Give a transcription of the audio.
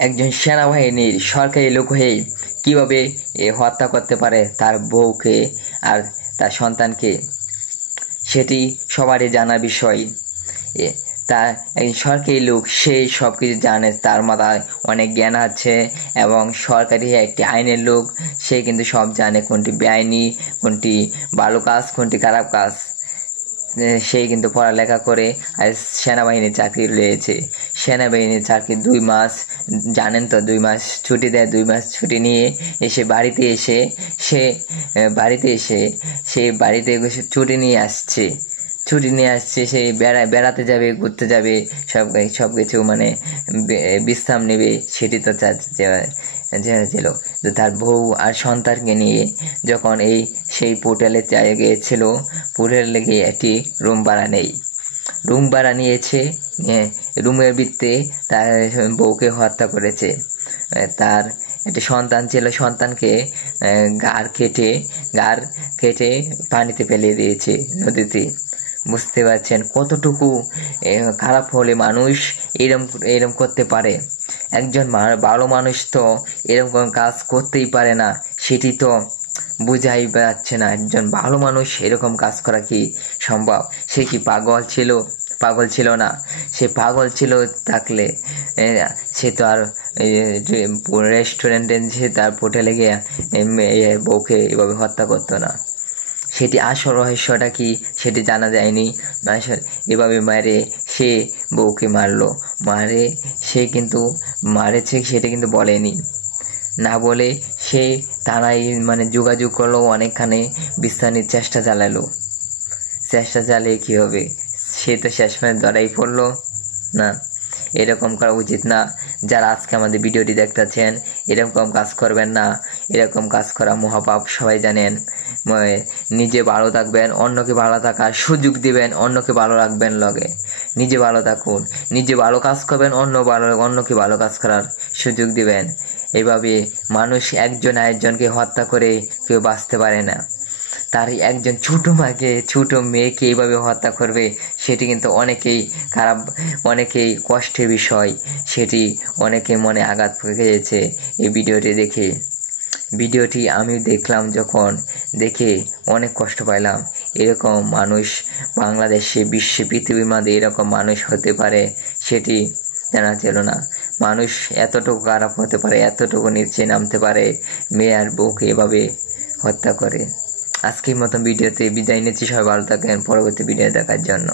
একজন সেনাবাহিনীর সরকারি লোক হয়ে কীভাবে হত্যা করতে পারে তার বউকে আর তার সন্তানকে, সেটি সবারই জানা বিষয়। তার একজন সরকারি লোক, সে সব কিছু জানে, তার মাথায় অনেক জ্ঞান আছে এবং সরকারি একটি আইনের লোক, সে কিন্তু সব জানে কোনটি বেআইনি, কোনটি ভালো কাজ, কোনটি খারাপ কাজ। সে কিন্তু পড়ালেখা করে আর সেনাবাহিনীর চাকরি রয়েছে। সেনাবাহিনীর চাকরি 2 মাস, জানেন তো, 2 মাস ছুটি দেয়। 2 মাস ছুটি নিয়ে এসে বাড়িতে এসে সে বাড়িতে ছুটি নিয়ে আসছে। সে বেড়াতে যাবে, ঘুরতে যাবে, সব কিছু মানে বিশ্রাম নেবে, সেটি তো ছিল। তো তার বউ আর সন্তানকে নিয়ে যখন সেই পোর্টালে গিয়েছিল, পোর্টালে গিয়ে একটি রুম ভাড়া নিয়েছে। রুমের ভিত্তিতে তার বউকে হত্যা করেছে। তার একটা সন্তান ছিল, সন্তানকে ঘাড় কেটে পানিতে ফেলিয়ে দিয়েছে, নদীতে। বুঝতে পারছেন কতটুকু খারাপ হলে মানুষ এরম করতে পারে। একজন ভালো মানুষ তো এরকম কাজ করতেই পারে না, সেটি তো বুঝাই যাচ্ছে না। একজন ভালো মানুষ এরকম কাজ করা কি সম্ভব? সে কি পাগল ছিল না? সে পাগল ছিল থাকলে সে তো আর রেস্টুরেন্টে সে তার হোটেলে গিয়ে বউকে এভাবে হত্যা করতো না। সেটি আসল রহস্যটা কি সেটি জানা যায়নি। এভাবে সে বউকে সে কিন্তু মারেছে, সেটা কিন্তু বলেনি। না বলে সে থানায় যোগাযোগ করলো, অনেকখানে বিস্তারিত চেষ্টা চালিয়ে কী হবে? সে তো শেষমেশ ধরাই পড়লো না। এরকম করা উচিত না। যারা আজকে আমাদের ভিডিওটি দেখতেছেন, এরকম কাজ করবেন না। এরকম কাজ করা মহাপাপ, সবাই জানেন। নিজে ভালো থাকবেন, অন্যকে ভালো থাকার সুযোগ দিবেন, অন্যকে ভালো রাখবেন লগে। নিজে ভালো থাকুন, নিজে ভালো কাজ করবেন, অন্যকে ভালো কাজ করার সুযোগ দিবেন। এভাবে মানুষ একজন আরেকজনকে হত্যা করে কেউ বাঁচতে পারে না। তার একজন ছোট মেয়েকে এইভাবে হত্যা করবে, সেটি কিন্তু অনেকেই কষ্টের বিষয়। সেটি অনেকে মনে আঘাত পেয়েছে এই ভিডিওটি দেখে। ভিডিওটি আমি দেখলাম, যখন দেখে অনেক কষ্ট পাইলাম। এরকম মানুষ বাংলাদেশে, বিশ্বে, পৃথিবীর মধ্যে এরকম মানুষ হতে পারে, সেটি জানা ছিল না। মানুষ এতটুকু খারাপ হতে পারে, এতটুকু নিচে নামতে পারে, মেয়ে আর বউকে এভাবে হত্যা করে। আজকের মতো ভিডিওতে বিদায় নিচ্ছি। সবাই ভালো থাকেন, পরবর্তী ভিডিও দেখার জন্য।